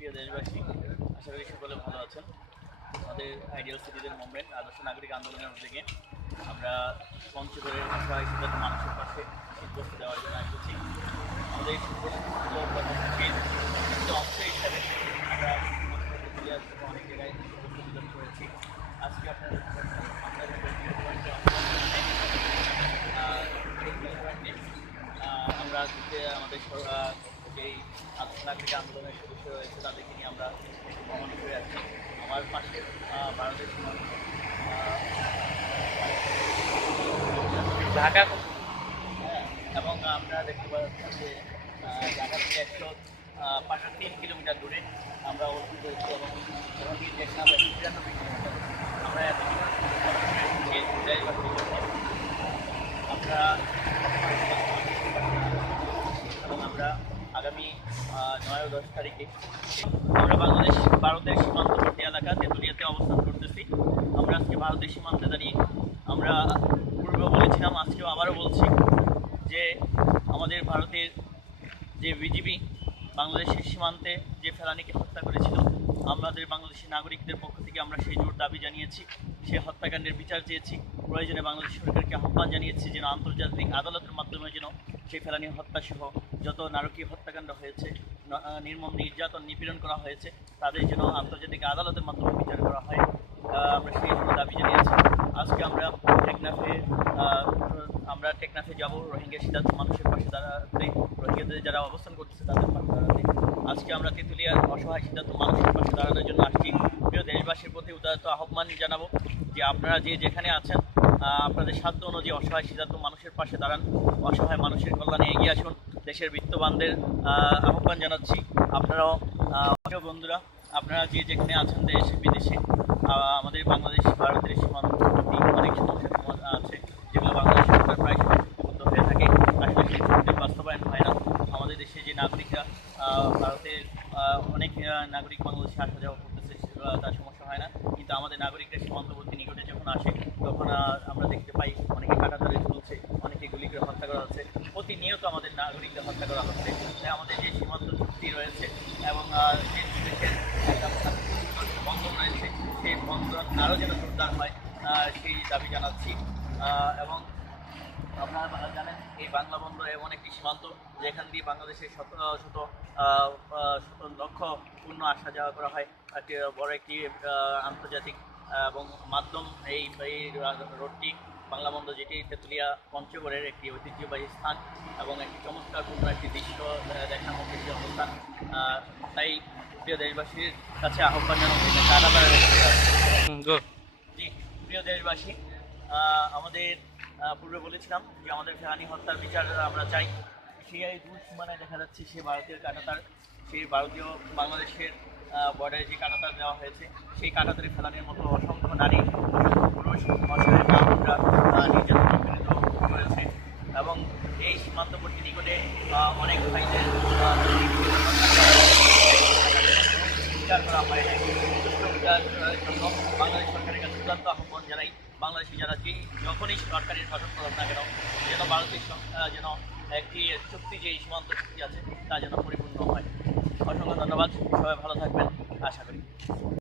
প্রিয় দেশবাসী, আশা করি সকলে ভালো আছেন। আমাদের আইডিয়াল সিটিজেন মুভমেন্ট আদর্শ নাগরিক আন্দোলনের উদ্যোগে আমরা পঞ্চগড়ের অসহায় শিক্ষিত মানুষের পাশে শীতবস্ত্র দেওয়ার জন্য এসেছি আমাদের অংশ হিসাবে আমরা অনেক জায়গায় করেছি। আজকে আপনারা আমরা আমাদের সর- আহ, যেই আদর্শ নাগরিক আন্দোলনের সদস্য রয়েছে তাদেরকে নিয়ে আমরা ভ্রমণ করে আছি। আমার পাশে ভারতের ঢাকা হ্যাঁ, এবং আমরা দেখতে পাচ্ছি যে ঢাকা থেকে একশো পাঁচশো তিন কিলোমিটার দূরে আমরা অবস্থান করেছি এবং দেখলাম আমরা আমরা এবং আমরা আগামী নয় দশ তারিখে আমরা বাংলাদেশ, ভারতের সীমান্তবর্তী এলাকা তেঁতুলিয়াতে অবস্থান করতেছি। আমরা আজকে ভারতের সীমান্তে দাঁড়িয়ে আমরা পূর্বে বলেছিলাম, আজকেও আবারও বলছি যে আমাদের ভারতের যে বিজিবি বাংলাদেশের সীমান্তে যে ফেলানিকে হত্যা করেছিল, আমাদের বাংলাদেশি নাগরিকদের পক্ষ থেকে আমরা সেই জোর দাবি জানিয়েছি, সে হত্যাকাণ্ডের বিচার চেয়েছি। প্রয়োজনে বাংলাদেশ সরকারকে আহ্বান জানিয়েছি যেন আন্তর্জাতিক আদালতের মাধ্যমে যেন সেই ফেলানি হত্যা সহ যত নারকীয় হত্যাকাণ্ড হয়েছে নির্মম নির্যাতন, নিপীড়ন করা হয়েছে, তাদের যেন আন্তর্জাতিক আদালতের মাধ্যমে বিচার করা হয়। আমরা সেই জন্য দাবি জানিয়েছি। আজকে আমরা টেকনাফে আমরা টেকনাফে যাব, রোহিঙ্গা সিদ্ধান্ত মানুষের পাশে দাঁড়াতে, রোহিঙ্গাদের যারা অবস্থান করতেছে, তাদের পাশে দাঁড়াতে। আজকে আমরা তেঁতুলিয়ার অসহায় সিদ্ধান্ত মানুষের পাশে দাঁড়ানোর জন্য আসছি। প্রিয় দেশবাসীর প্রতি উদারত আহ্বান জানাব যে আপনারা যে যেখানে আছেন আপনাদের সাধ্য অনুযায়ী অসহায় সিদ্ধান্ত মানুষের পাশে দাঁড়ান অসহায় মানুষের কল্যাণে এগিয়ে আসুন দেশের বিত্তবানদের আহ, আহ্বান জানাচ্ছি। আপনারাও বন্ধুরা আপনারা যে যেখানে আছেন দেশে বিদেশে আমাদের বাংলাদেশ ভারতের সীমান্তবর্তী অনেক সমস্যা আছে যেগুলো বাংলাদেশ সরকার প্রায় সমাপ্ত হয়ে থাকে। আসলে সেই চুক্তির বাস্তবায়ন হয় না। আমাদের দেশে যে নাগরিকরা ভারতের অনেক নাগরিক বাংলাদেশে আসা যাওয়া করতেছে তার সমস্যা হয় না। কিন্তু আমাদের নাগরিকরা সীমান্তবর্তী নিকটে যখন আসে, তখন আমরা দেখতে পাই অনেকে কাটাতারে ঝুলছে, অনেকে গুলি করে হত্যা করা হচ্ছে। প্রতিনিয়ত আমাদের নাগরিকদের হত্যা করা হচ্ছে। তাই আমাদের যে সীমান্ত চুক্তি রয়েছে এবং যে বন্ধন রয়েছে, সেই বন্ধন আরও যেন জোরদার হয় সেই দাবি জানাচ্ছি। এবং আপনারা জানেন এই বাংলা বন্দর এমন একটি সীমান্ত যেখান দিয়ে বাংলাদেশের শত শত শত লক্ষ পণ্য আসা যাওয়া করা হয়। একটি বড় একটি আন্তর্জাতিক এবং মাধ্যম এই এই রোডটি বাংলা বন্দর যেটি তেঁতুলিয়া পঞ্চগড়ের একটি ঐতিহ্যবাহী স্থান এবং একটি চমৎকারপূর্ণ একটি দৃশ্য দেখার মতো একটি অবস্থান। তাই প্রিয় দেশবাসীর কাছে আহ্বান জানাব জি প্রিয় দেশবাসী আমাদের পূর্বে বলেছিলাম যে আমাদের ফেরানি হত্যার বিচার আমরা চাই। সেই দূর সীমানায় দেখা যাচ্ছে সে ভারতীয় কাটাতার সেই ভারতীয় বাংলাদেশের বর্ডারে যে কাটাতার দেওয়া হয়েছে, সেই কাটাতারে ফেলানির মতো অসংখ্য নারী, অসংখ্য পুরুষ নিপীড়িত হয়েছে এবং এই সীমান্তবর্তী নিকটে অনেক ভাইদের বিচার করা হয় জন্য বাংলাদেশ সরকারের কাছে চূড়ান্ত আহ্বান জানাই। বাংলাদেশি যারা যেই যখনই সরকারের শাসন প্রধান না কেন, যেন ভারতের যেন একটি চুক্তি যে সীমান্ত চুক্তি আছে, তা যেন পরিপূর্ণ হয়। অসংখ্য ধন্যবাদ, সবাই ভালো থাকবেন, আশা করি।